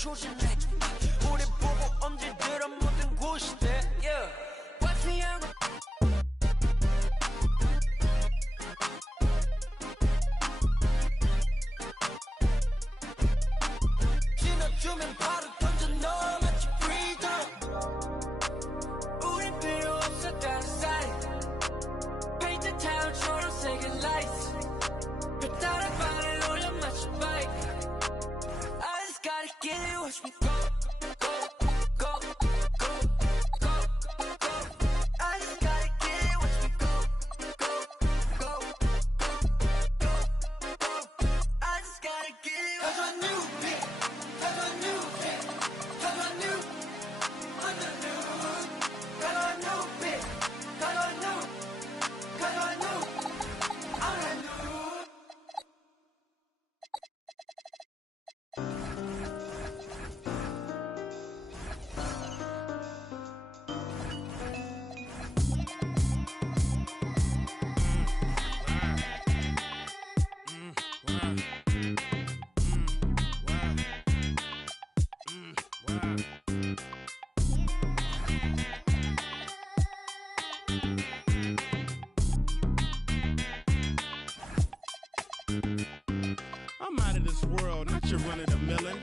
소진해 우리 보고 언제들어 모든 곳이 돼 yeah. Watch me out 지나주면 바로 던져 넣어 마치 freedom 우린 필요 없어 다른 side paint the town 초록색의 lights 그 따라 발을 올려 마치 bike I just gotta get it watch me go go go go go go I just gotta get it watch me go go go go go go I just gotta get it cause I knew it cause I knew it cause I knew I'm the new cause I knew it cause I knew cause I knew I'm the new I'm out of this world, not your run-of-the-millin'.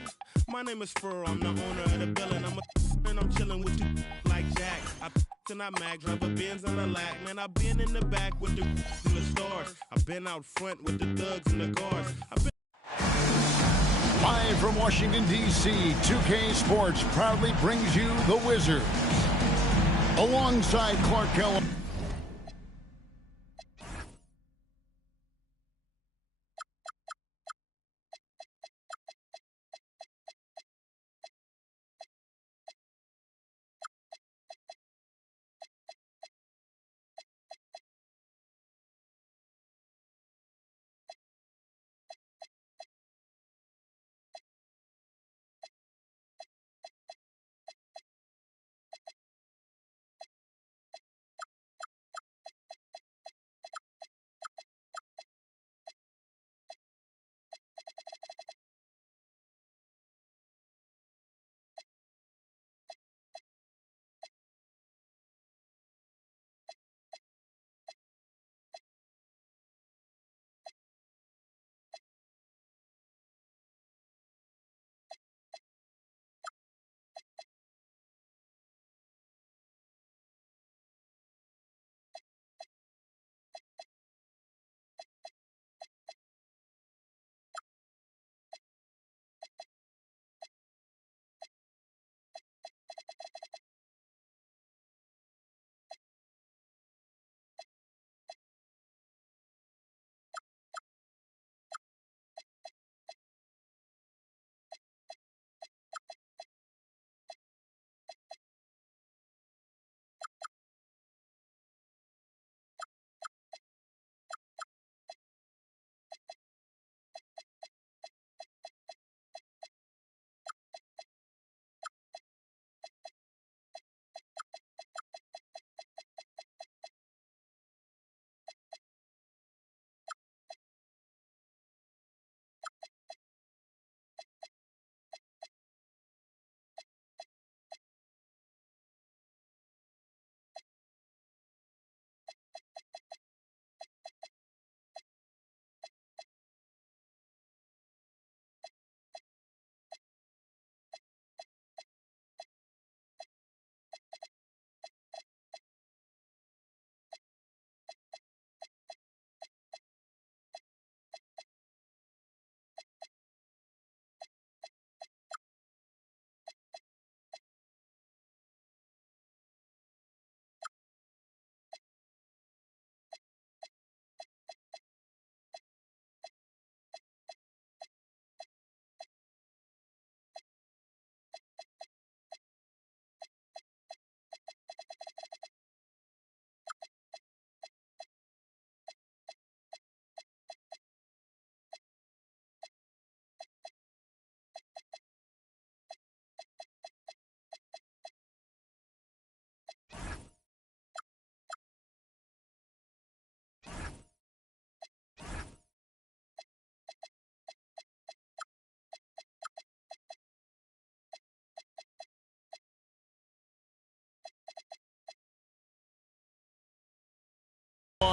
My name is Furrow, I'm the owner of the building. I'm a and I'm chillin' with you like Jack. I and I mag, drive a Benz on a lack. Man, I've been in the back with the in the stars. I've been out front with the thugs and the guards. I've been Live from Washington, D.C., 2K Sports proudly brings you the Wizards. Alongside Clark Kellogg.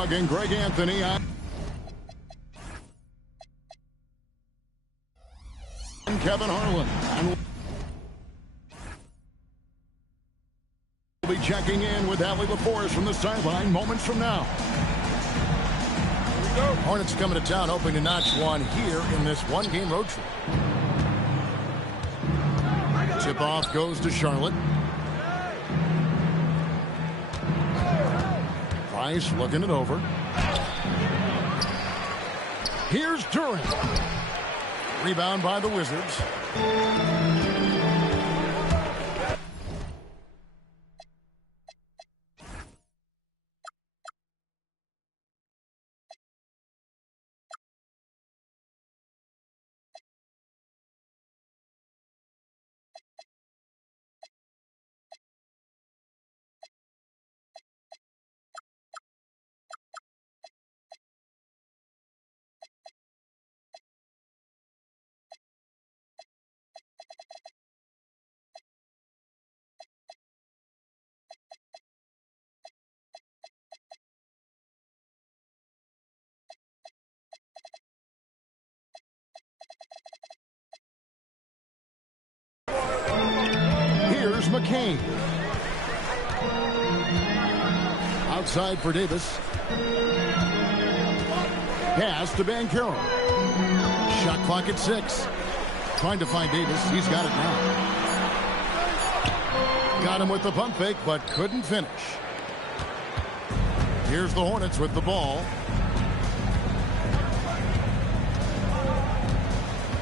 Kellogg and Greg Anthony on Kevin Harlan. And we'll be checking in with Allie LaForce from the sideline moments from now. Hornets coming to town, hoping to notch one here in this one-game road trip. Tip-off goes to Charlotte. Price looking it over. Here's Duren. Rebound by the Wizards. Here's McCain. Outside for Davis. Pass to Banchero. Shot clock at 6. Trying to find Davis. He's got it now. Got him with the pump fake, but couldn't finish. Here's the Hornets with the ball.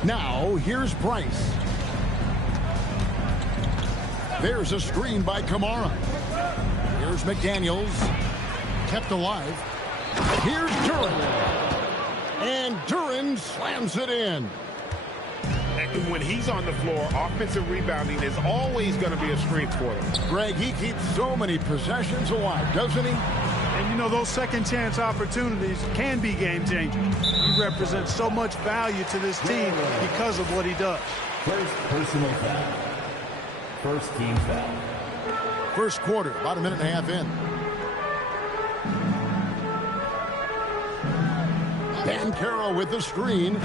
Now, here's Price. There's a screen by Kamara. Here's McDaniels. Kept alive. Here's Duren. And Duren slams it in. And when he's on the floor, offensive rebounding is always going to be a strength for him. Greg, he keeps so many possessions alive, doesn't he? And you know, those second chance opportunities can be game changers. He represents so much value to this team because of what he does. First personal foul. First team foul. First quarter, about a minute and a half in. Banchero with the screen.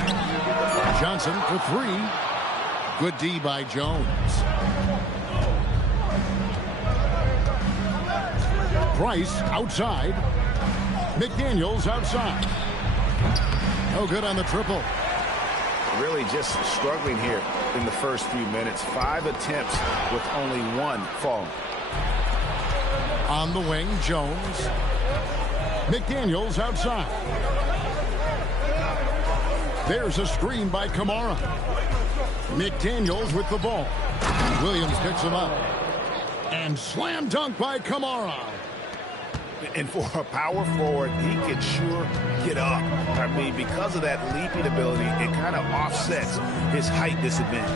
Johnson for 3. Good D by Jones. Price outside. McDaniels outside. No good on the triple. Really just struggling here in the first few minutes. 5 attempts with only 1 falling. On the wing, Jones. McDaniels outside. There's a screen by Kamara. McDaniels with the ball. Williams picks him up. And slam dunk by Kamara. And for a power forward, he can sure get up. I mean, because of that leaping ability, it kind of offsets his height disadvantage.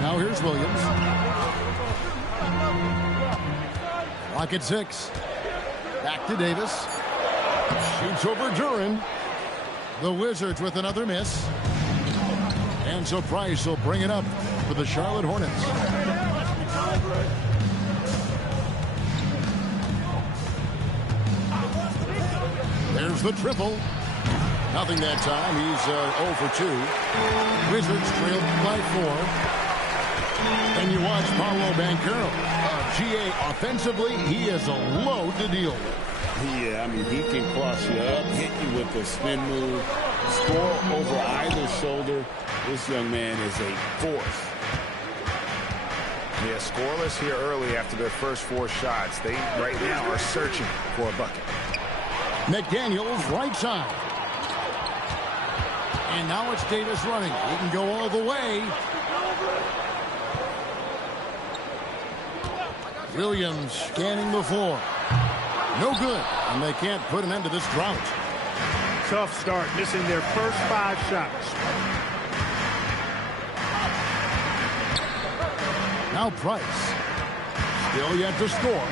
Now here's Williams. Clock at 6. Back to Davis. Shoots over Duren. The Wizards with another miss. And so Price will bring it up for the Charlotte Hornets. There's the triple. Nothing that time. He's 0 for 2. Wizards trailed by 4. And you watch Paolo Banchero. GA offensively, he is a load to deal with. Yeah, I mean, he can cross you up, hit you with a spin move, score over either shoulder. This young man is a force. Yeah, scoreless here early after their first 4 shots. They right now are searching for a bucket. McDaniels right side. And now it's Davis running. He can go all the way. Williams scanning the floor. No good. And they can't put an end to this drought. Tough start, missing their first 5 shots. Now Price. Still yet to score.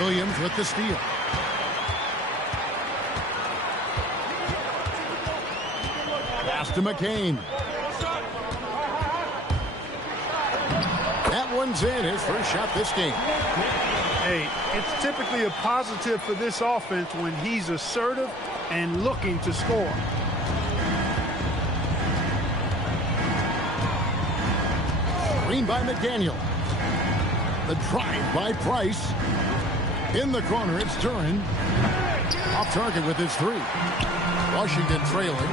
Williams with the steal. Pass to McCain. That one's in. His first shot this game. Hey, it's typically a positive for this offense when he's assertive and looking to score. Screen by McDaniel. The drive by Price. In the corner, it's Duren. Off target with his three. Washington trailing.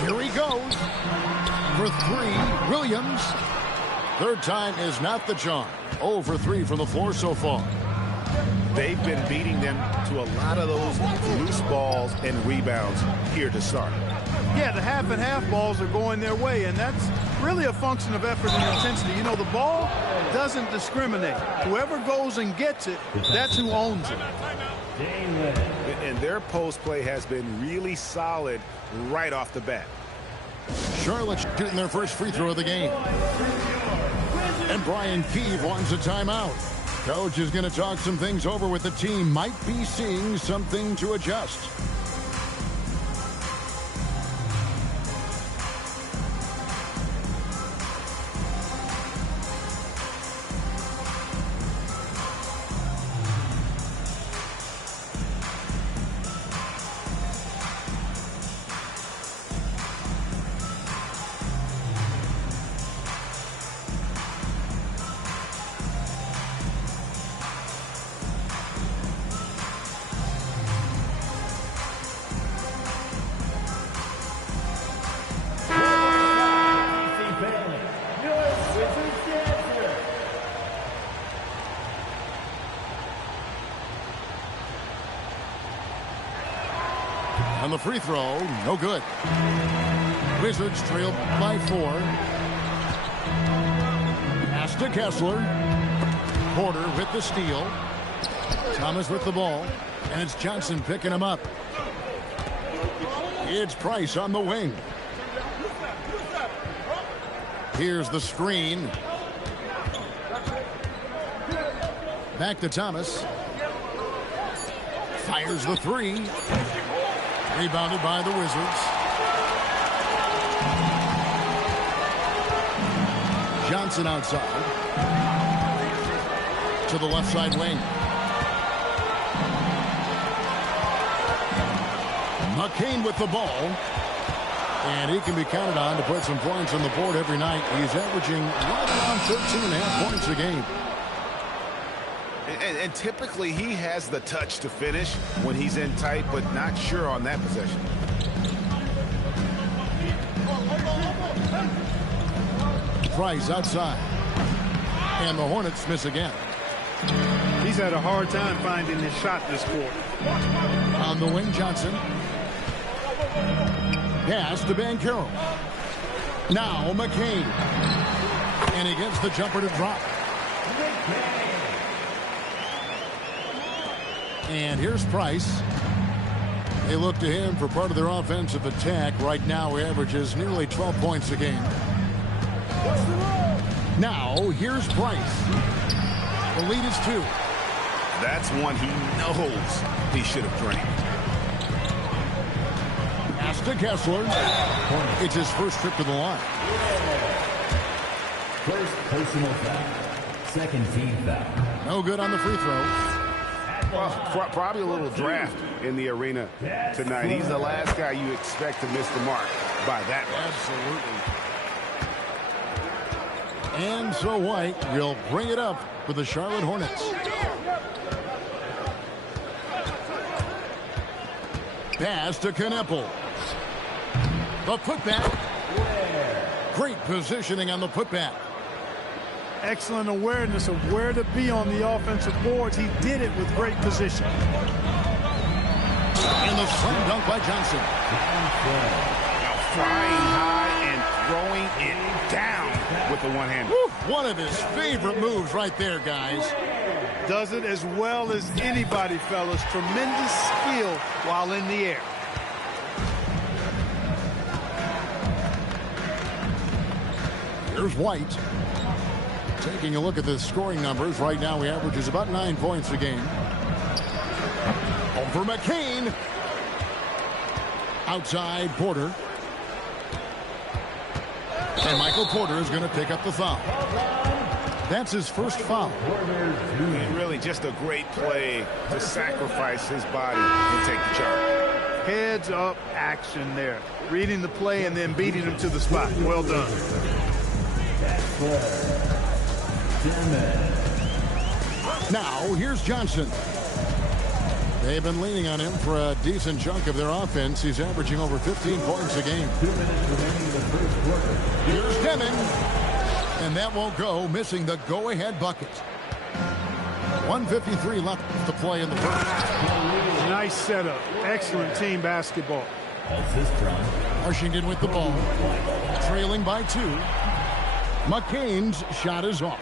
Here he goes. For three, Williams. Third time is not the charm. 0 for 3 from the floor so far. They've been beating them to a lot of those loose balls and rebounds here to start. Yeah, the half and half balls are going their way, and that's really a function of effort and intensity. You know, the ball doesn't discriminate. Whoever goes and gets it, that's who owns it. And their post play has been really solid right off the bat. Charlotte shooting their first free throw of the game. And Brian Keefe wants a timeout. Coach is going to talk some things over with the team. Might be seeing something to adjust. On the free throw, no good. Wizards trail by 4. Pass to Kessler. Porter with the steal. Thomas with the ball. And it's Johnson picking him up. It's Price on the wing. Here's the screen. Back to Thomas. Fires the three. Rebounded by the Wizards. Johnson outside. To the left side wing. McCain with the ball. And he can be counted on to put some points on the board every night. He's averaging right around 13.5 points a game. And typically he has the touch to finish when he's in tight, but not sure on that possession. Price outside. And the Hornets miss again. He's had a hard time finding his shot this quarter. On the wing, Johnson. Pass to Banchero. Now McCain. And he gets the jumper to drop. And here's Price. They look to him for part of their offensive attack. Right now, he averages nearly 12 points a game. Now, here's Price. The lead is 2. That's one he knows he should have drained. Pass to Kessler. It's his first trip to the line. First personal foul. Second team foul. No good on the free throw. Well, probably a little draft in the arena tonight. He's the last guy you expect to miss the mark by that much. Absolutely. And so White will bring it up for the Charlotte Hornets. Pass to Kneppel. The putback. Great positioning on the putback. Excellent awareness of where to be on the offensive boards. He did it with great position. And the slam dunk by Johnson. Flying high and throwing it down with the one-hander. One of his favorite moves right there, guys. Does it as well as anybody, fellas. Tremendous skill while in the air. Here's White. Taking a look at the scoring numbers. Right now, he averages about 9 points a game. Over McCain. Outside, Porter. And Michael Porter is going to pick up the foul. That's his first foul. And really just a great play to sacrifice his body and take the charge. Heads up action there. Reading the play and then beating him to the spot. Well done. Now, here's Johnson. They've been leaning on him for a decent chunk of their offense. He's averaging over 15 points a game. 2 minutes remaining in the first quarter. Here's Deming. And that won't go, missing the go-ahead bucket. 1:53 left to play in the first. Nice setup. Excellent team basketball. Assist from Washington with the ball. Trailing by 2. McCain's shot is off.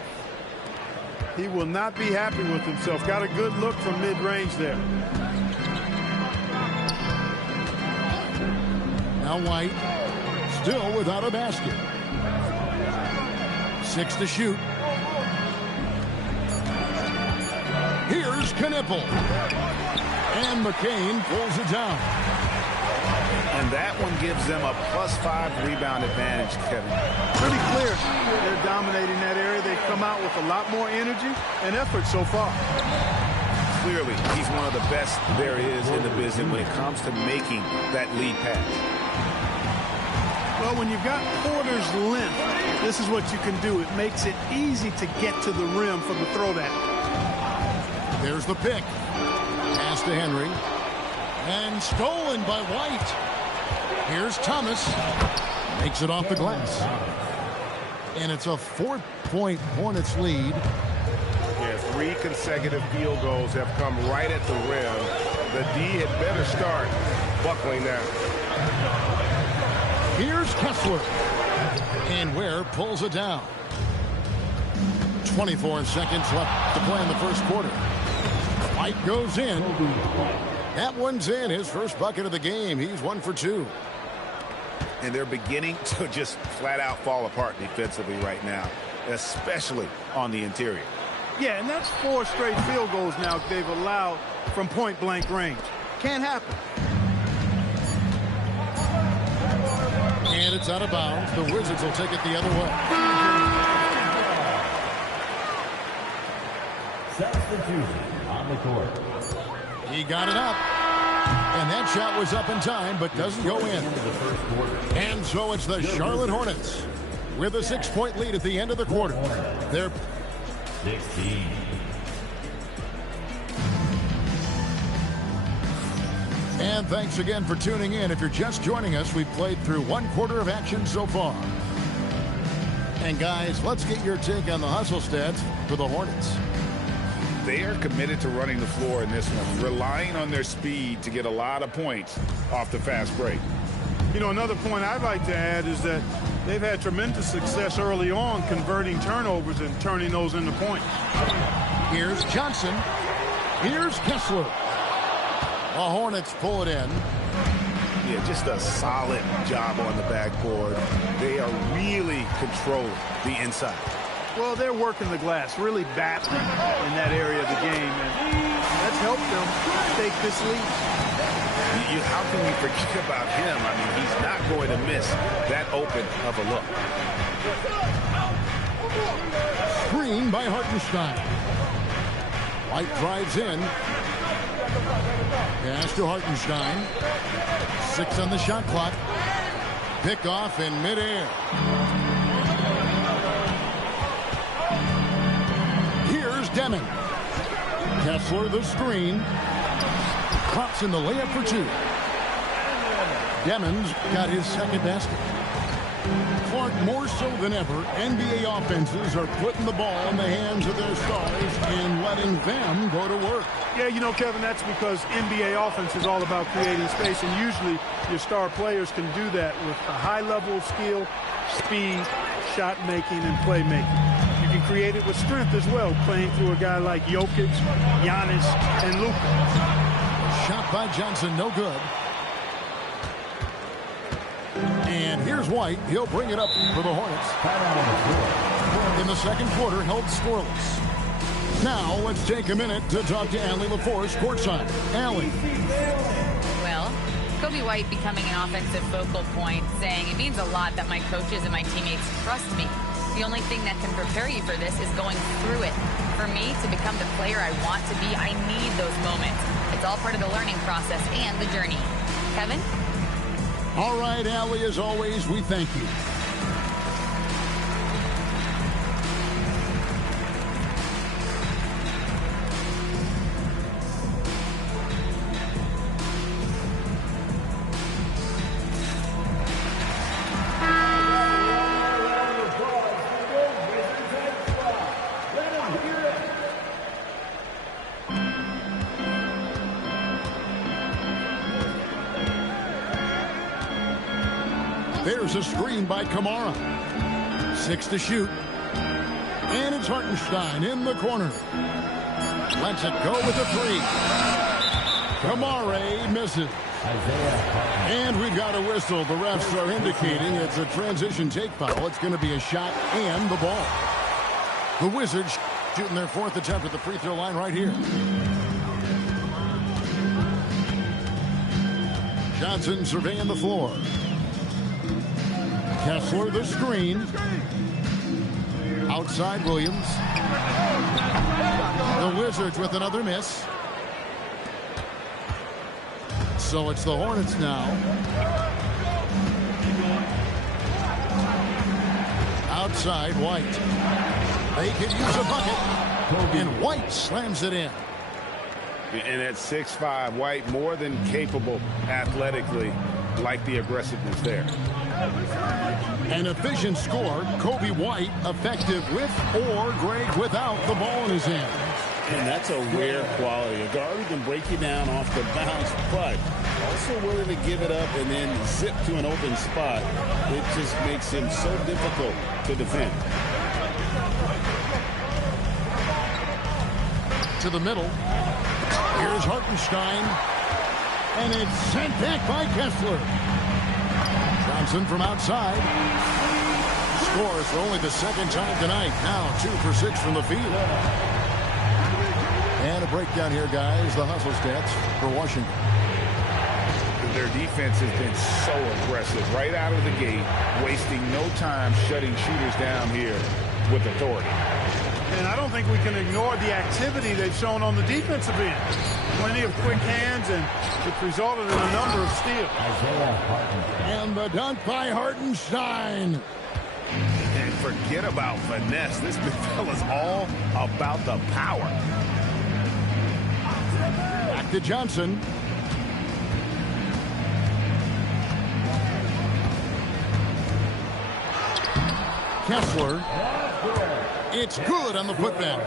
He will not be happy with himself. Got a good look from mid-range there. Now White, still without a basket. 6 to shoot. Here's Knipple. And McCain pulls it down. And that one gives them a +5 rebound advantage, Kevin. Pretty clear. They're dominating that area. They've come out with a lot more energy and effort so far. Clearly, he's one of the best there is in the business when it comes to making that lead pass. Well, when you've got Porter's length, this is what you can do. It makes it easy to get to the rim for the throwdown. There's the pick. Pass to Henry. And stolen by White. Here's Thomas. Makes it off the glass. And it's a 4-point Hornets lead. Yeah, 3 consecutive field goals have come right at the rim. The D had better start buckling now. Here's Kessler. And Ware pulls it down. 24 seconds left to play in the first quarter. White goes in. That one's in. His first bucket of the game. He's 1 for 2. And they're beginning to just flat out fall apart defensively right now, especially on the interior. Yeah, and that's 4 straight field goals now they've allowed from point-blank range. Can't happen. And it's out of bounds. The Wizards will take it the other way. Substitution on the court. He got it up. And that shot was up in time, but doesn't go in. And so it's the Charlotte Hornets with a 6-point lead at the end of the quarter. They're 16. And thanks again for tuning in. If you're just joining us, we've played through 1 quarter of action so far. And guys, let's get your take on the hustle stats for the Hornets. They are committed to running the floor in this one, relying on their speed to get a lot of points off the fast break. You know, another point I'd like to add is that they've had tremendous success early on converting turnovers and turning those into points. Here's Johnson. Here's Kessler. The Hornets pull it in. Yeah, just a solid job on the backboard. They are really controlling the inside. Well, they're working the glass, really battling in that area of the game, and that's helped them take this lead. How can we forget about him? I mean, he's not going to miss that open of a look. Screen by Hartenstein. White drives in. Pass to Hartenstein. 6 on the shot clock. Pick off in midair. Here's Deming. Kessler the screen. Pops in the layup for 2. Deming's got his second basket. Clark, more so than ever, NBA offenses are putting the ball in the hands of their stars and letting them go to work. Yeah, you know, Kevin, that's because NBA offense is all about creating space, and usually your star players can do that with a high level of skill, speed, shot making, and playmaking. You can create it with strength as well, playing through a guy like Jokic, Giannis, and Luka. Shot by Johnson, no good. And here's White. He'll bring it up for the Hornets. In the second quarter, held scoreless. Now, let's take a minute to talk to Allie LaForce courtside. Allie. Well, Coby White becoming an offensive focal point, saying it means a lot that my coaches and my teammates trust me. The only thing that can prepare you for this is going through it. For me to become the player I want to be, I need those moments. It's all part of the learning process and the journey. Kevin? All right, Allie, as always, we thank you. There's a screen by Kamara. 6 to shoot. And it's Hartenstein in the corner. Lets it go with a 3. Kamara misses. And we've got a whistle. The refs are indicating it's a transition take foul. It's going to be a shot and the ball. The Wizards shooting their 4th attempt at the free throw line right here. Johnson surveying the floor. Kessler, the screen. Outside Williams. The Wizards with another miss. So it's the Hornets now. Outside White. They could use a bucket. And White slams it in. And at 6'5", White more than capable athletically, like the aggressiveness there. An efficient score. Kobe White effective with or Greg without the ball in his hand. And that's a rare quality. A guard who can break you down off the bounce, but also willing to give it up and then zip to an open spot. It just makes him so difficult to defend. To the middle. Here's Hartenstein. And it's sent back by Kessler. Johnson from outside. Scores for only the 2nd time tonight. Now 2 for 6 from the field. And a breakdown here, guys. The hustle stats for Washington. Their defense has been so aggressive right out of the gate, wasting no time shutting shooters down here with authority. And I don't think we can ignore the activity they've shown on the defensive end. Plenty of quick hands, and it's resulted in a number of steals. And the dunk by Hartenstein. And forget about finesse. This midfield is all about the power. Back to Johnson. Kessler. It's good on the putback.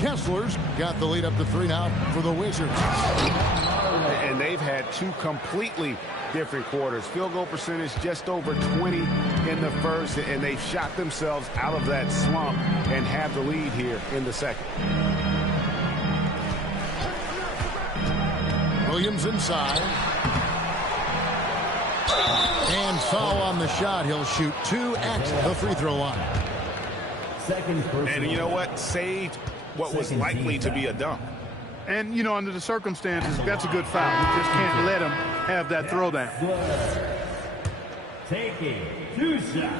Kessler's got the lead up to 3 now for the Wizards. And they've had 2 completely different quarters. Field goal percentage just over 20 in the first, and they've shot themselves out of that slump and have the lead here in the second. Williams inside. And foul on the shot. He'll shoot 2 at the free throw line. And you know what? Saved what was likely to be a dunk. And, you know, under the circumstances, that's a good foul. You just can't let him have that throwdown. Taking 2 shots.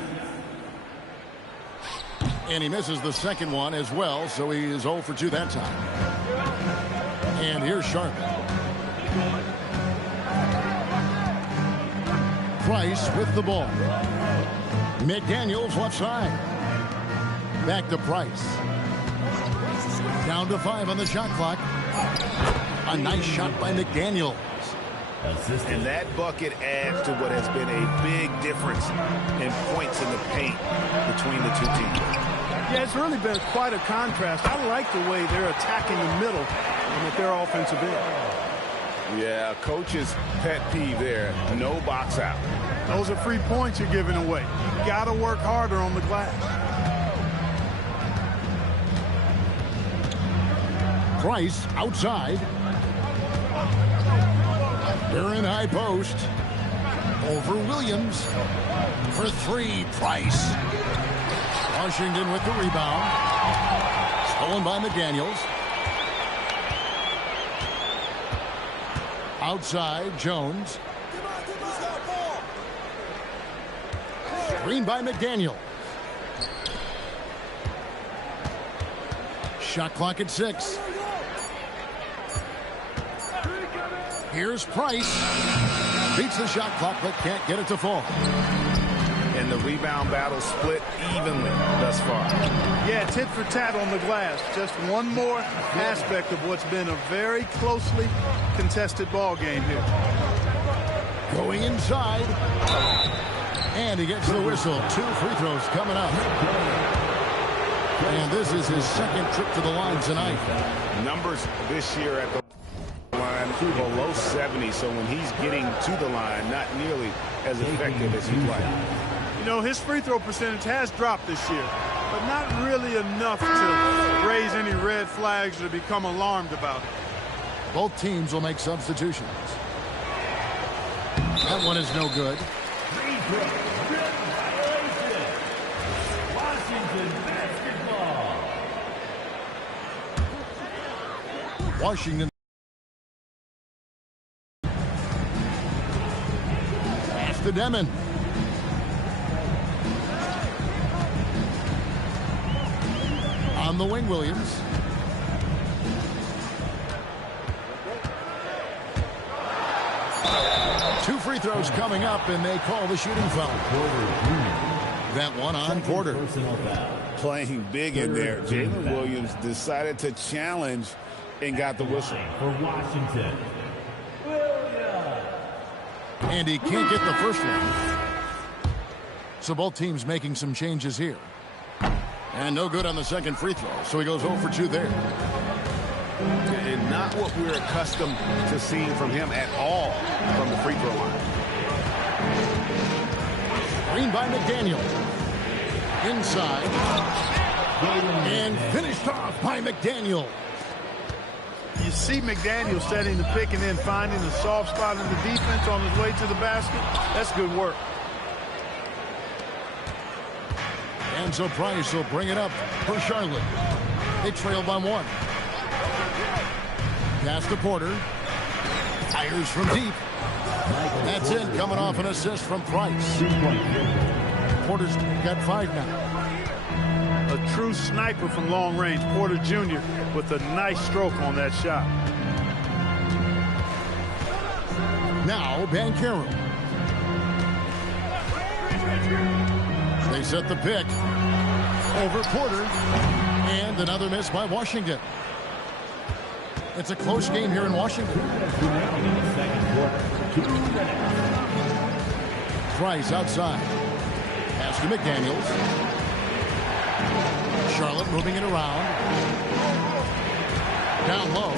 And he misses the second one as well, so he is 0 for 2 that time. And here's Sharp. Price with the ball. McDaniels left side. Back to Price. Down to 5 on the shot clock. A nice shot by McDaniels. And that bucket adds to what has been a big difference in points in the paint between the 2 teams. Yeah, it's really been quite a contrast. I like the way they're attacking the middle and at their offensive end. Yeah, coach's pet peeve there. No box out. Those are free points you're giving away. You got to work harder on the glass. Price outside. They're in high post. Over Williams. For 3, Price. Washington with the rebound. Stolen by McDaniels. Outside, Jones. Screen by McDaniel. Shot clock at 6. Here's Price. Beats the shot clock, but can't get it to fall. And the rebound battle split evenly thus far. Yeah, tit for tat on the glass. Just one more aspect of what's been a very closely contested ball game here. Going inside. And he gets the whistle. 2 free throws coming up. And this is his second trip to the line tonight. Numbers this year at the line below 70, so when he's getting to the line, not nearly as effective as he'd like. You know, his free throw percentage has dropped this year, but not really enough to raise any red flags or become alarmed about it. Both teams will make substitutions. That one is no good. Washington. Pass to Demon. On the wing, Williams. Two free throws coming up, and they call the shooting foul. That one on Porter. Playing big in there. Jalen Williams decided to challenge and got the whistle. For Washington. And he can't get the first one. So both teams making some changes here. And no good on the second free throw. So he goes 0 for 2 there. And not what we're accustomed to seeing from him at all from the free throw line. Screen by McDaniel. Inside. And finished off by McDaniel. You see McDaniel setting the pick and then finding a soft spot in the defense on his way to the basket. That's good work. And so Price will bring it up for Charlotte. They trail by 1. Pass to Porter. Fires from deep. That's it, coming off an assist from Price. Porter's got 5 now. A true sniper from long range. Porter Jr. with a nice stroke on that shot. Now Banchero. They set the pick. Over Porter. And another miss by Washington. It's a close game here in Washington. Price outside. Pass to McDaniels. Charlotte moving it around. Down low.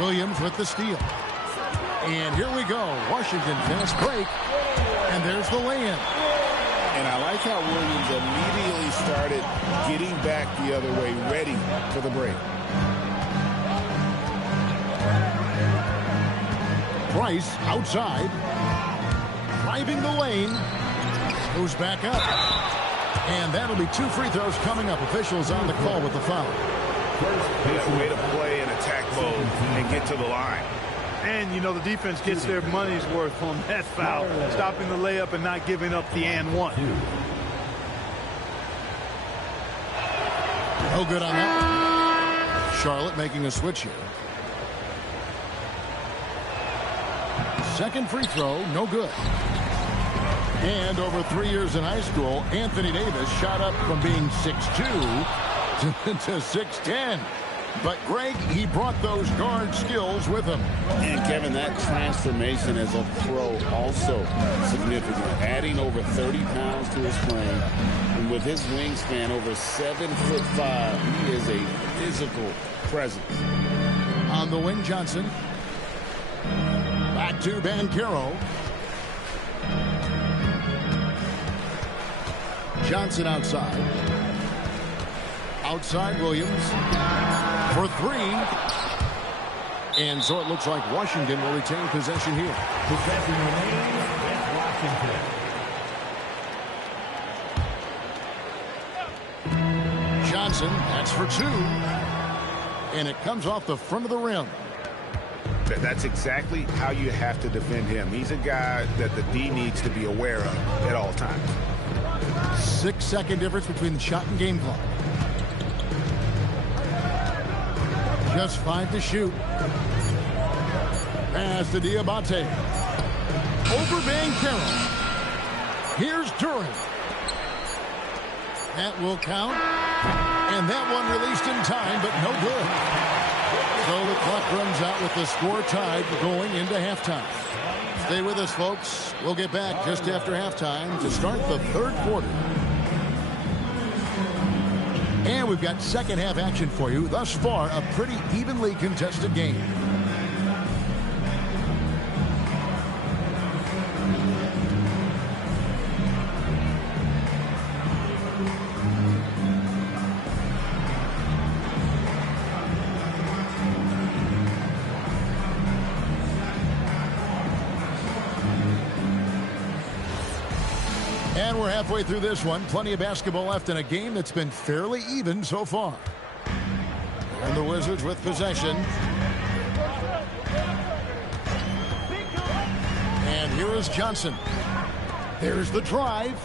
Williams with the steal. And here we go. Washington fast break. And there's the lay-in. And I like how Williams immediately started getting back the other way, ready for the break. Price outside. Driving the lane. Goes back up. And that'll be 2 free throws coming up. Officials on the call with the foul. Way to play in attack mode and get to the line. And, you know, the defense gets their money's worth on that foul. Stopping the layup and not giving up the and one. No good on that one. Charlotte making a switch here. Second free throw, no good. And over 3 years in high school, Anthony Davis shot up from being 6'2" to 6'10". But Greg, he brought those guard skills with him. And Kevin, that transformation as a pro also significant. Adding over 30 pounds to his frame. And with his wingspan over 7'5", he is a physical presence. On the wing, Johnson. Back to Banchero. Johnson outside. Outside Williams for 3. And so it looks like Washington will retain possession here. Possession remains with Washington. Johnson, that's for 2. And it comes off the front of the rim. That's exactly how you have to defend him. He's a guy that the D needs to be aware of at all times. 6-second difference between the shot and game clock. Just 5 to shoot. Pass to Diabate. Over Banchero. Here's Duren. That will count. And that one released in time, but no good. So the clock runs out with the score tied going into halftime. Stay with us, folks. We'll get back just after halftime to start the third quarter. And we've got second half action for you. Thus far, a pretty evenly contested game. And we're halfway through this one. Plenty of basketball left in a game that's been fairly even so far. And the Wizards with possession. And here is Johnson. There's the drive.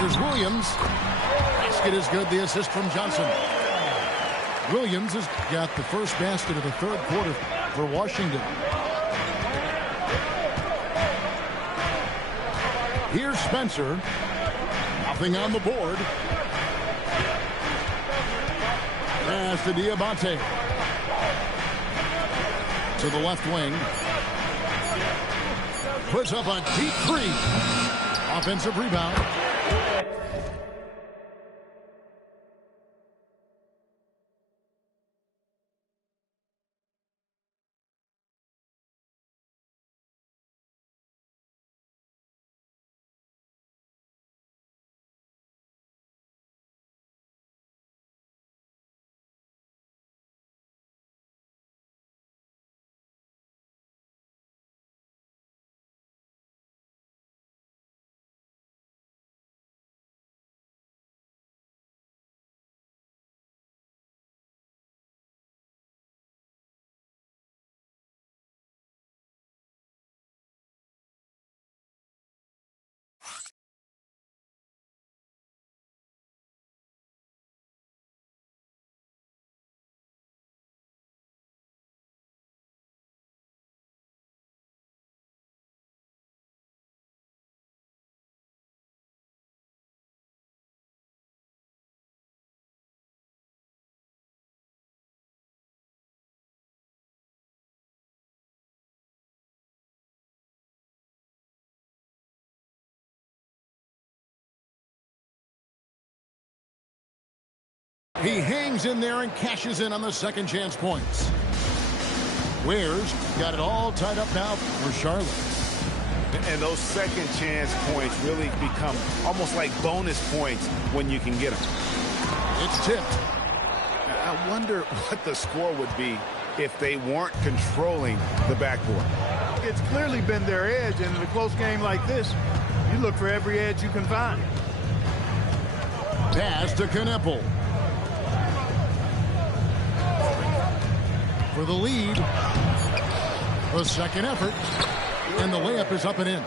There's Williams. Basket is good. The assist from Johnson. Williams has got the first basket of the third quarter for Washington. Here's Spencer. Nothing on the board. Pass to Diabate. To the left wing. Puts up a deep three. Offensive rebound. He hangs in there and cashes in on the second chance points. Ware's got it all tied up now for Charlotte. And those second chance points really become almost like bonus points when you can get them. It's tipped. I wonder what the score would be if they weren't controlling the backboard. It's clearly been their edge, and in a close game like this, you look for every edge you can find. Pass to Kneppel. For the lead. A second effort. And the layup is up and in.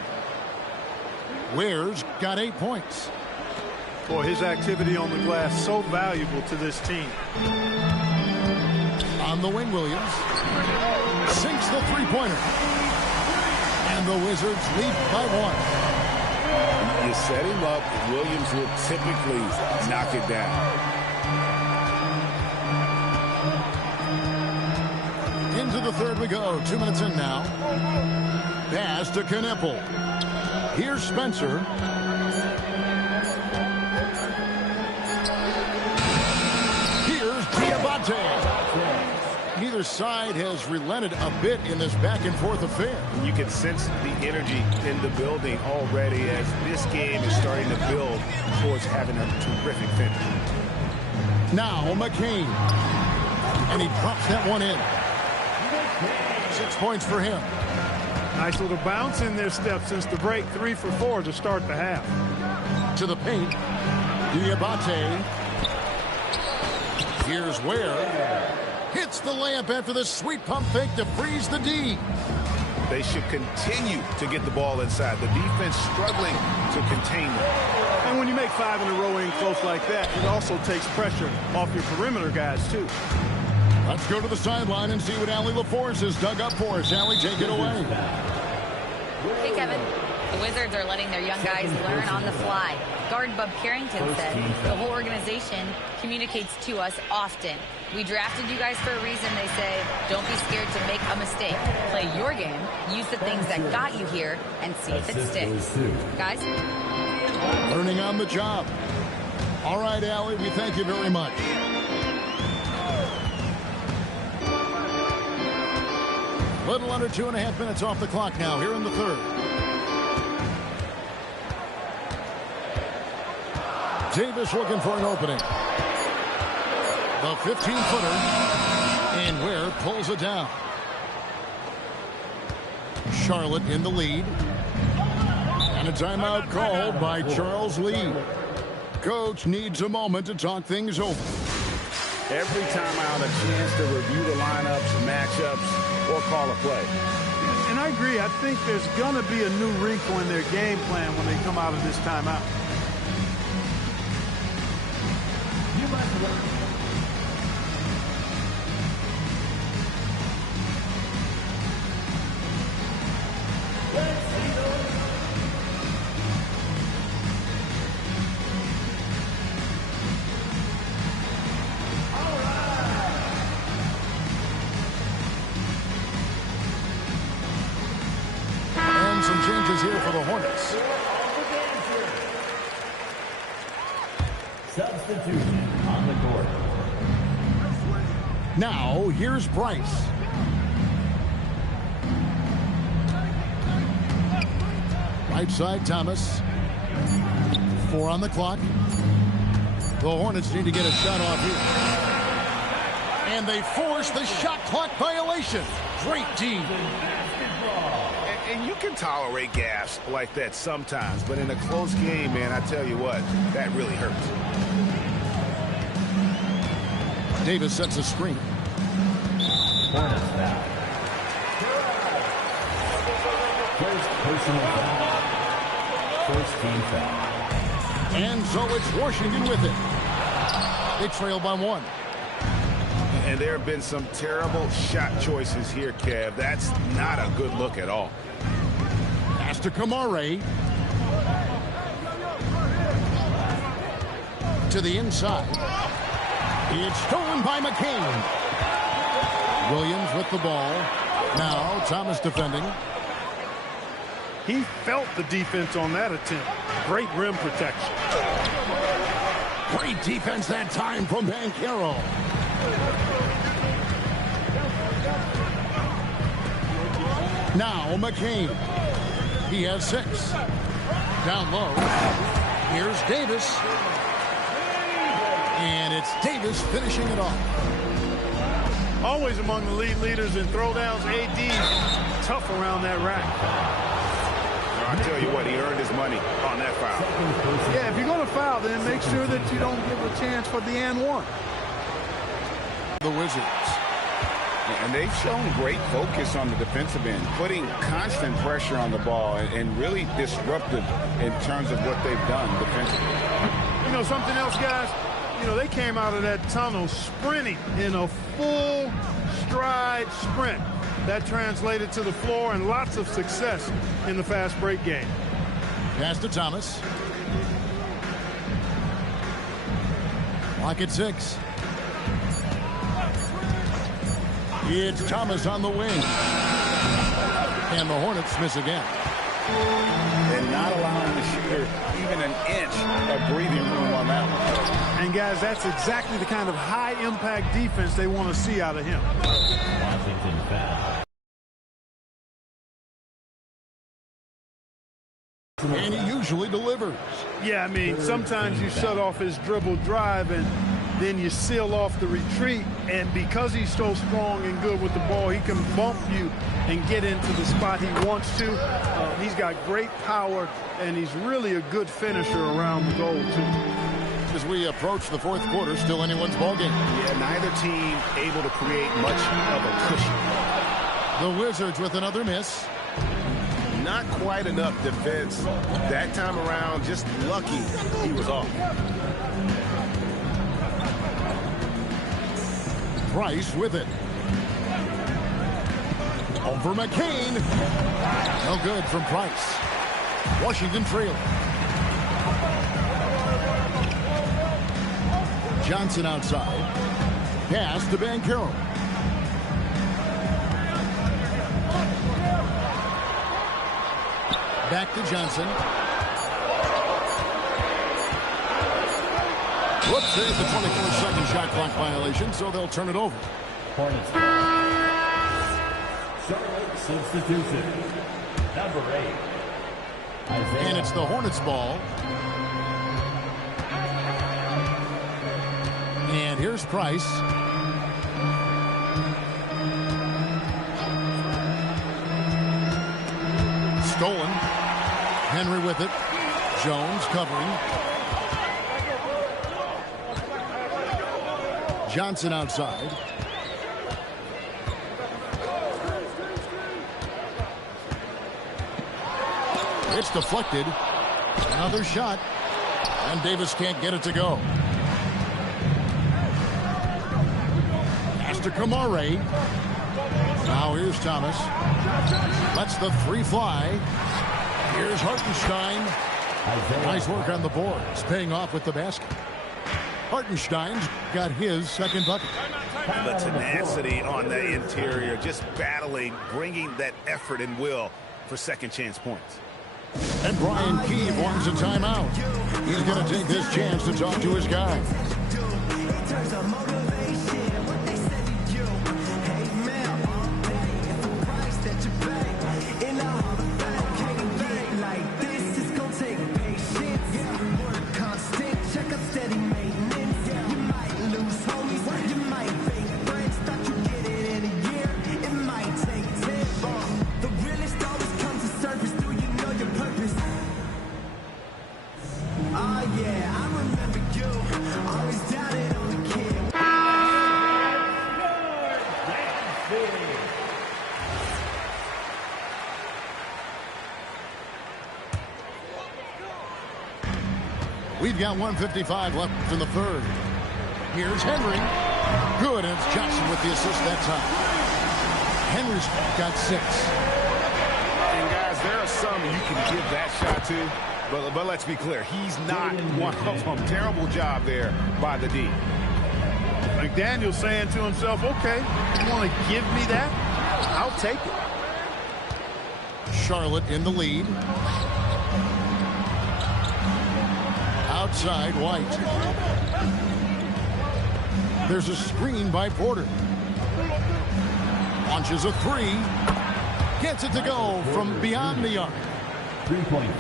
Ware's got 8 points. Boy, his activity on the glass so valuable to this team. On the wing, Williams. Sinks the three-pointer. And the Wizards lead by 1. You set him up, Williams will typically knock it down. Into the third we go. 2 minutes in now. Pass to Kneppel. Here's Spencer. Here's Diabate. Neither side has relented a bit in this back-and-forth affair. You can sense the energy in the building already as this game is starting to build towards having a terrific finish. Now McCain. And he drops that one in. 6 points for him. Nice little bounce in their step since the break. 3 for 4 to start the half. To the paint. Diabate. Here's Ware. Hits the layup after the sweet pump fake to freeze the D. They should continue to get the ball inside. The defense struggling to contain them. And when you make 5 in a row in close like that, it also takes pressure off your perimeter guys, too. Let's go to the sideline and see what Allie LaForce has dug up for us. Allie, take it away. Hey, Kevin. The Wizards are letting their young guys learn on the fly. Guard Bub Carrington said the whole organization communicates to us often. We drafted you guys for a reason, they say. Don't be scared to make a mistake. Play your game, use the things that got you here, and see if it sticks. Guys? Learning on the job. All right, Allie, we thank you very much. Little under 2.5 minutes off the clock now here in the third. Davis looking for an opening. The 15-footer. And Ware pulls it down. Charlotte in the lead. And a timeout called by Charles Lee. Coach needs a moment to talk things over. Every timeout, a chance to review the lineups, matchups, or call a play. And I agree. I think there's going to be a new wrinkle in their game plan when they come out of this timeout. Some changes here for the Hornets. Substitution on the court. Now, here's Bryce. Right side, Thomas. 4 on the clock. The Hornets need to get a shot off here. And they force the shot clock violation. Great D. And you can tolerate gas like that sometimes, but in a close game, man, I tell you what, that really hurts. Davis sets a screen. Hornets foul. First personal foul. First team foul. And so it's Washington with it. They trail by 1. And there have been some terrible shot choices here, Kev. That's not a good look at all. Pass to Kamare. To the inside. It's stolen by McCain. Williams with the ball. Now Thomas defending. He felt the defense on that attempt. Great rim protection. Great defense that time from Banchero. Now McCain. He has 6. Down low. Here's Davis. And it's Davis finishing it off. Always among the lead leaders in throwdowns. AD tough around that rack. I tell you what, he earned his money on that foul. Yeah, if you're going to foul, then make sure that you don't give a chance for the and one. The Wizards. And they've shown great focus on the defensive end, putting constant pressure on the ball and really disruptive in terms of what they've done defensively. You know, something else, guys, you know, they came out of that tunnel sprinting in a full stride sprint. That translated to the floor and lots of success in the fast break game. Pass to Thomas. Clock at 6. It's Thomas on the wing. And the Hornets miss again. And not allowing the shooter even an inch of breathing room on that one. And, guys, that's exactly the kind of high-impact defense they want to see out of him. Washington foul. And he usually delivers. Yeah, I mean, sometimes you shut off his dribble drive and then you seal off the retreat. And because he's so strong and good with the ball, he can bump you and get into the spot he wants to. He's got great power, and he's really a good finisher around the goal, too. As we approach the fourth quarter, still anyone's ballgame. Yeah, neither team able to create much of a cushion. The Wizards with another miss. Not quite enough defense that time around. Just lucky he was off. Price with it. Over McCain. No good from Price. Washington trailing. Johnson outside. Pass to Banchero. Back to Johnson. Whoops, there's the 24-second shot clock violation, so they'll turn it over. Hornets. Charlotte substitution. Number 8. And it's the Hornets ball. And here's Price. Stolen. Henry with it. Jones covering. Johnson outside. It's deflected. Another shot. And Davis can't get it to go. Pass to Kamare. Now here's Thomas. Lets the three fly. Here's Hartenstein. Nice work on the boards. Paying off with the basket. Hartenstein's got his second bucket. The tenacity on the interior, just battling, bringing that effort and will for second chance points. And Brian Keefe wants a timeout. He's going to take this chance to talk to his guy. We've got 1:55 left in the third. Here's Henry. Good, and it's Johnson with the assist that time. Henry's got 6. And guys, there are some you can give that shot to, but let's be clear, he's not one of them. Terrible job there by the D. McDaniel's saying to himself, okay, you want to give me that? I'll take it. Charlotte in the lead. Outside, White. There's a screen by Porter. Launches a three. Gets it to go from beyond the arc.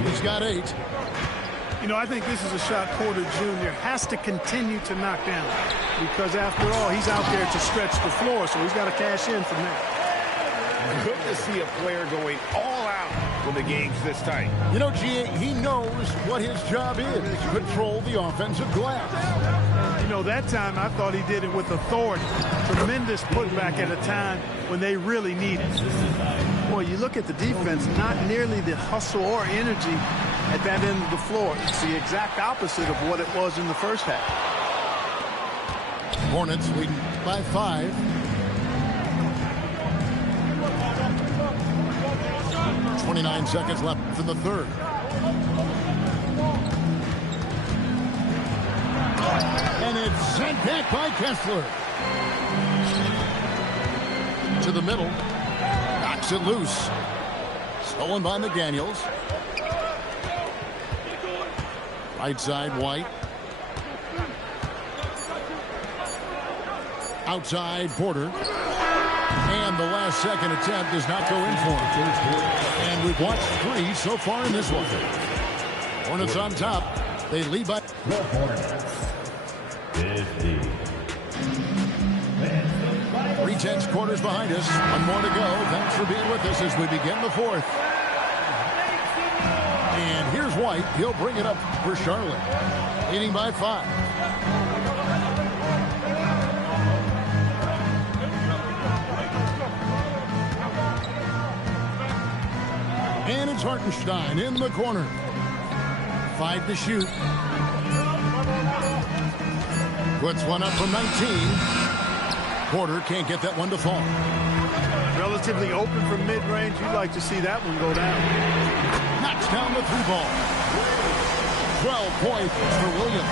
He's got 8. You know, I think this is a shot Porter Jr. has to continue to knock down because, after all, he's out there to stretch the floor, so he's got to cash in from that. Good to see a player going all out when the game's this tight. You know, G.A., he knows what his job is, to control the offensive glass. You know, that time I thought he did it with authority. Tremendous putback at a time when they really need it. Boy, you look at the defense, not nearly the hustle or energy at that end of the floor. It's the exact opposite of what it was in the first half. Hornets leading by 5. 29 seconds left in the third. And it's sent back by Kessler. To the middle. Knocks it loose. Stolen by McDaniels. Right side, White. Outside, Porter. And the last second attempt does not go in for him. And we've watched 3 so far in this one. Hornets on top. They lead by... The Hornets. 3/10 quarters behind us. 1 more to go. Thanks for being with us as we begin the 4th. And here's White. He'll bring it up for Charlotte. Leading by 5. And it's Hartenstein in the corner. 5 to shoot. Puts one up from 19. Porter can't get that one to fall. Relatively open from mid-range. You'd like to see that one go down. Knocks down the 3-ball. 12 points for Williams.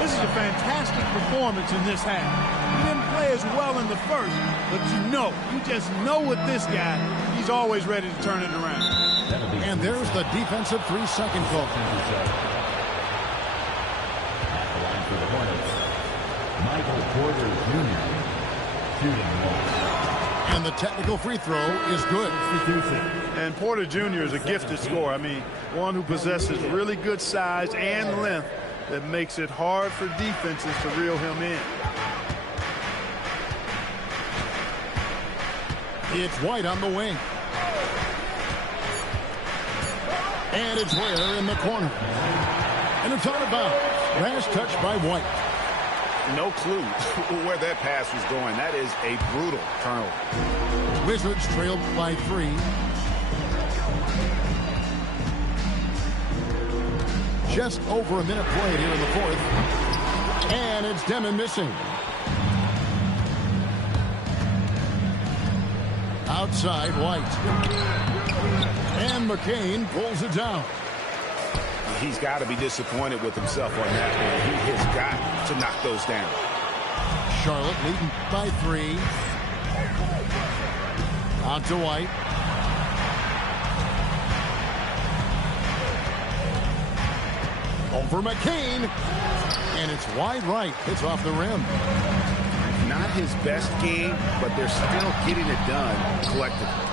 This is a fantastic performance in this half. He didn't play as well in the first, but you just know with this guy, he's always ready to turn it around. And there's the defensive 3-second call. For the Hornets, Michael Porter Jr. shooting one. And the technical free throw is good. And Porter Jr. is a gifted scorer. I mean, one who possesses really good size and length that makes it hard for defenses to reel him in. It's White on the wing. And it's Ware in the corner. And it's out of bounds. Last touch by White. No clue where that pass was going. That is a brutal turnover. Wizards trailed by 3. Just over a minute played here in the fourth. And it's Demon missing. Outside White. And McCain pulls it down. He's got to be disappointed with himself on that one. He has got to knock those down. Charlotte leading by 3. Out to White. Over McCain. And it's wide right. It's off the rim. Not his best game, but they're still getting it done collectively.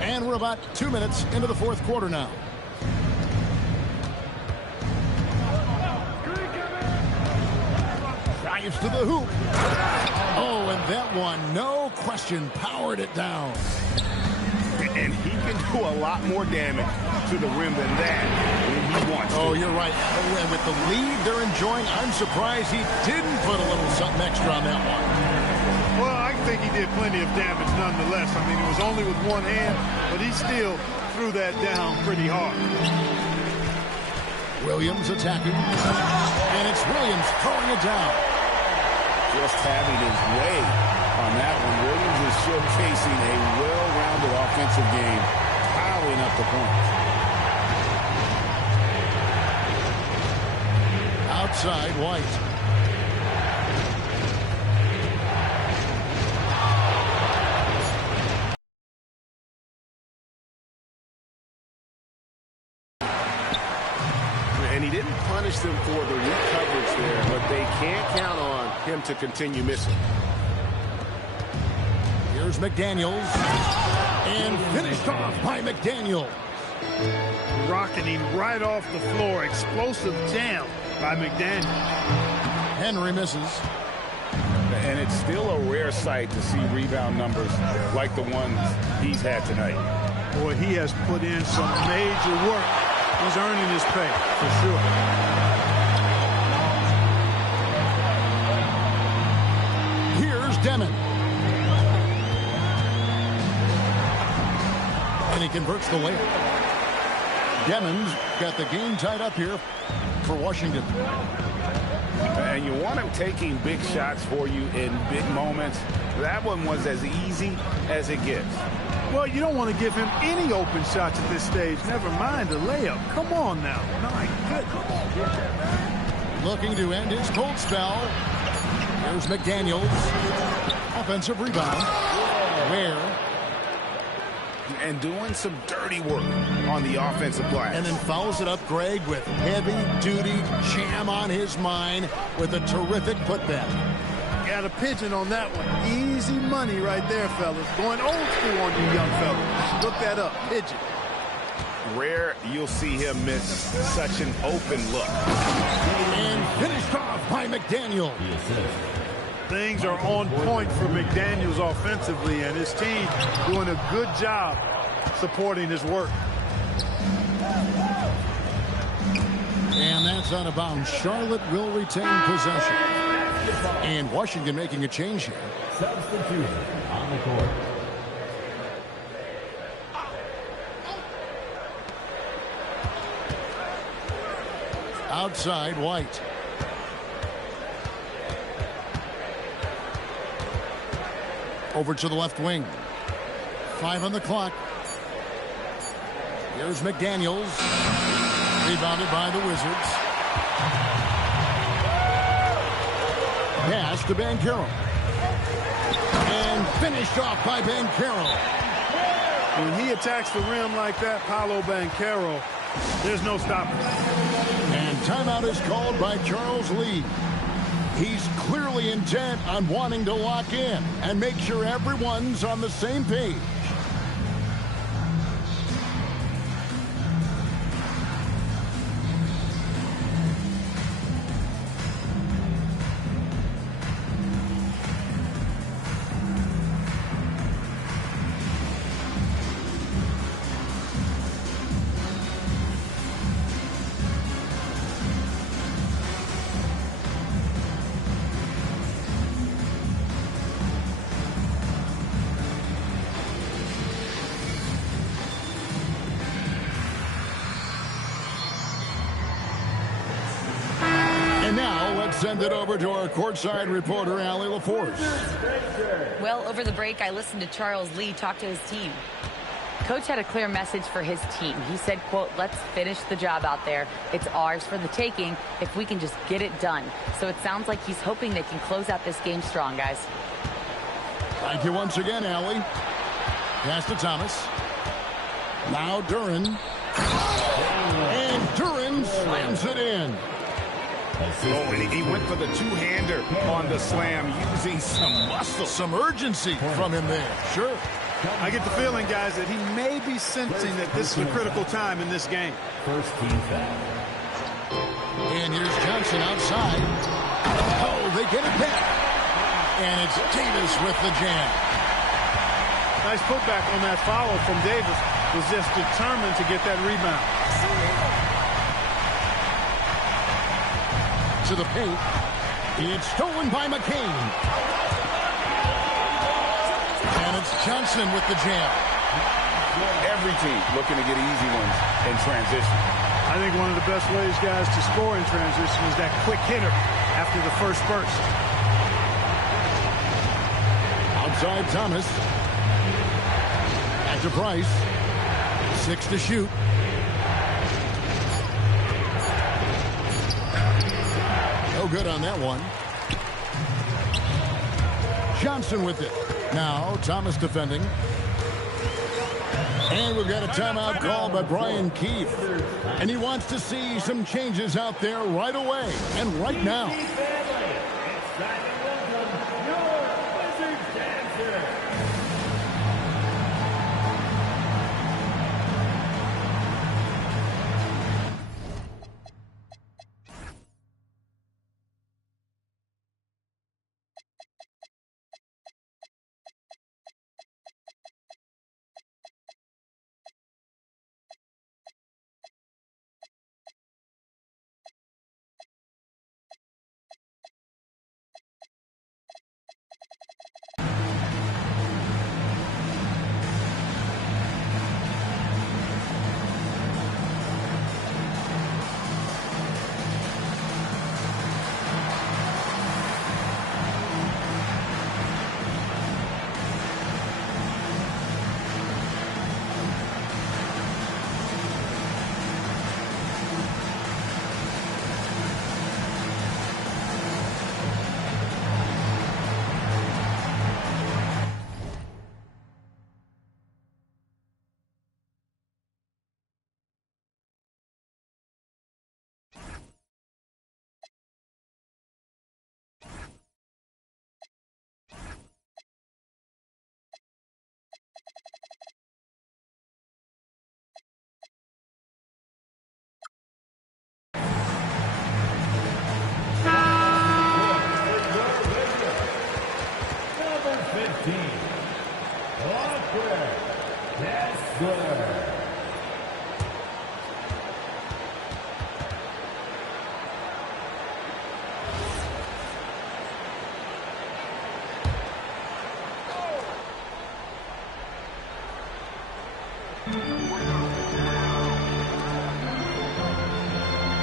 And we're about 2 minutes into the fourth quarter now. Drives to the hoop. Oh, and that one, no question, powered it down. And he can do a lot more damage to the rim than that when he wants to. Oh, you're right. And with the lead they're enjoying, I'm surprised he didn't put a little something extra on that one. Well, I think he did plenty of damage nonetheless. I mean, it was only with one hand, but he still threw that down pretty hard. Williams attacking. And it's Williams throwing it down. Just having his way on that one. Williams is showcasing a well-rounded offensive game, piling up the points. Outside White. And he didn't punish them for the weak coverage there, but they can't count on him to continue missing. Here's McDaniels. And finished off by McDaniel. Rocketing right off the floor. Explosive jam by McDaniel. Henry misses. And it's still a rare sight to see rebound numbers like the ones he's had tonight. Boy, he has put in some major work. He's earning his pay, for sure. Here's Demon. And he converts the layup. Demon's got the game tied up here for Washington. And you want him taking big shots for you in big moments. That one was as easy as it gets. Well, you don't want to give him any open shots at this stage. Never mind a layup. Come on now. My goodness. Looking to end his cold spell. Here's McDaniels. Offensive rebound. Ware. And doing some dirty work on the offensive glass. And then fouls it up, Greg, with heavy-duty jam on his mind with a terrific putback. Got a pigeon on that one. Easy money right there, fellas. Going old school on you young fellas. Look that up. Pigeon. Rare you'll see him miss such an open look. And finished off by McDaniel. Things are on point for McDaniels offensively, and his team doing a good job supporting his work. And that's out of bounds. Charlotte will retain possession. And Washington making a change here. Substitute on the court. Outside White. Over to the left wing. 5 on the clock. Here's McDaniels. Rebounded by the Wizards. Pass to Banchero. And finished off by Banchero. When he attacks the rim like that, Paolo Banchero, there's no stopping. And timeout is called by Charles Lee. He's clearly intent on wanting to lock in and make sure everyone's on the same page. Send it over to our courtside reporter, Allie LaForce. Well, over the break, I listened to Charles Lee talk to his team. Coach had a clear message for his team. He said, quote, let's finish the job out there. It's ours for the taking if we can just get it done. So it sounds like he's hoping they can close out this game strong, guys. Thank you once again, Allie. Pass to Thomas. Now Duren. And Duren slams it in. Oh, and he went for the two-hander on the slam, using some muscle. Some urgency from him there. Sure. I get the feeling, guys, that he may be sensing that this is a critical time in this game. First team foul. And here's Johnson outside. Oh, they get it back. And it's Davis with the jam. Nice putback on that foul from Davis. Was just determined to get that rebound. To the paint. It's stolen by McCain. And it's Johnson with the jam. Every team looking to get easy ones in transition. I think one of the best ways, guys, to score in transition is that quick hitter after the first burst. Outside Thomas. Back to Price. 6 to shoot. No good on that one. Johnson with it. Now Thomas defending. And we've got a timeout called by Brian Keefe. And he wants to see some changes out there right away and right now.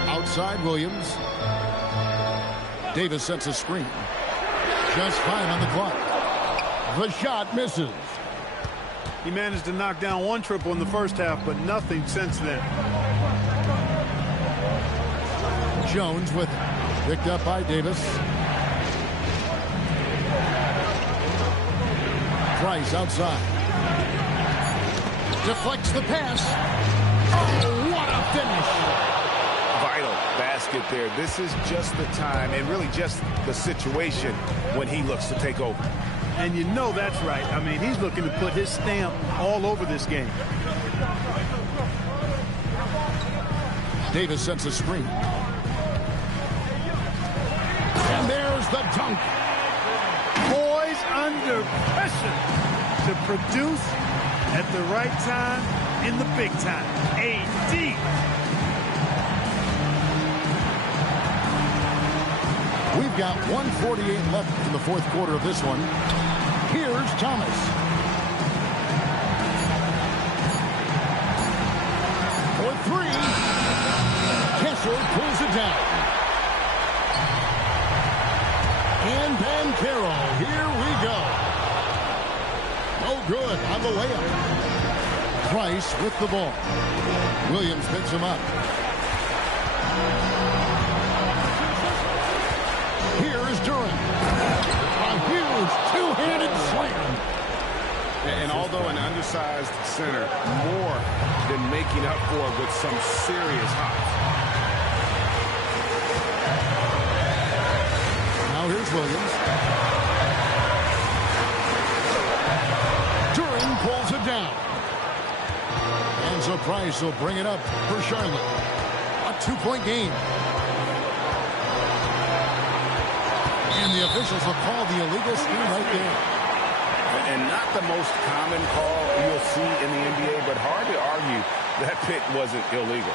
Outside Williams. Davis sets a screen. Just 5 on the clock. The shot misses. He managed to knock down one triple in the first half, but nothing since then. Jones with it. Picked up by Davis. Price outside. Deflects the pass. Oh, what a finish. Vital basket there. This is just the time and really just the situation when he looks to take over. And you know that's right. I mean, he's looking to put his stamp all over this game. Davis sets a screen. And there's the dunk. Boys under pressure to produce at the right time in the big time. AD. We've got 1:48 left in the fourth quarter of this one. Here's Thomas. For three. Kessler pulls it down. And Banchero, here we go. No good on the layup. Price with the ball. Williams picks him up. Here's Durant. A huge two-handed slam. And although an undersized center, more than making up for it with some serious hops. Now here's Williams. Durant pulls it down. And so Price will bring it up for Charlotte. A two-point game. And the officials will call the illegal screen right there. And not the most common call you'll see in the NBA, but hard to argue that pick wasn't illegal.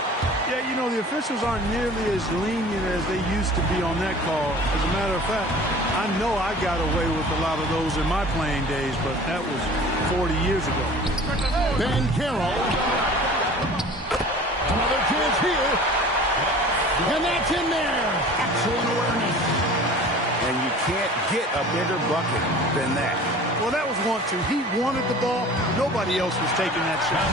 Yeah, you know, the officials aren't nearly as lenient as they used to be on that call. As a matter of fact, I know I got away with a lot of those in my playing days, but that was 40 years ago. Banchero. Another chance here. And that's in there. Excellent awareness. And you can't get a bigger bucket than that. Well, that was 1-2. He wanted the ball. Nobody else was taking that shot.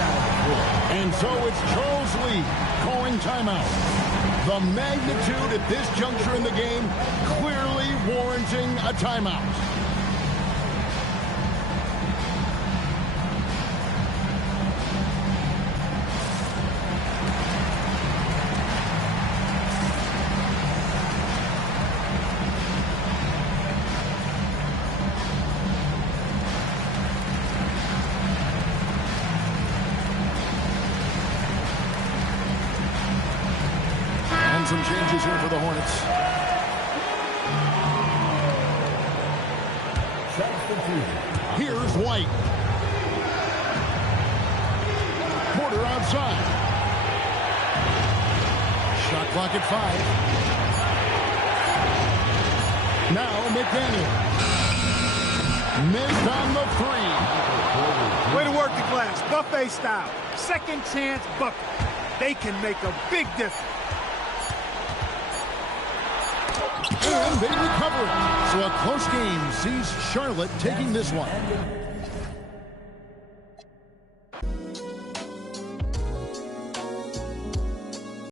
And so it's Charles Lee calling timeout. The magnitude at this juncture in the game clearly warranting a timeout. Some changes here for the Hornets. Here's White. Porter outside. Shot clock at 5. Now McDaniel. Missed on the 3. Way to work the glass. Buffet style. Second chance bucket. They can make a big difference. And they recover it. So a close game sees Charlotte taking this one.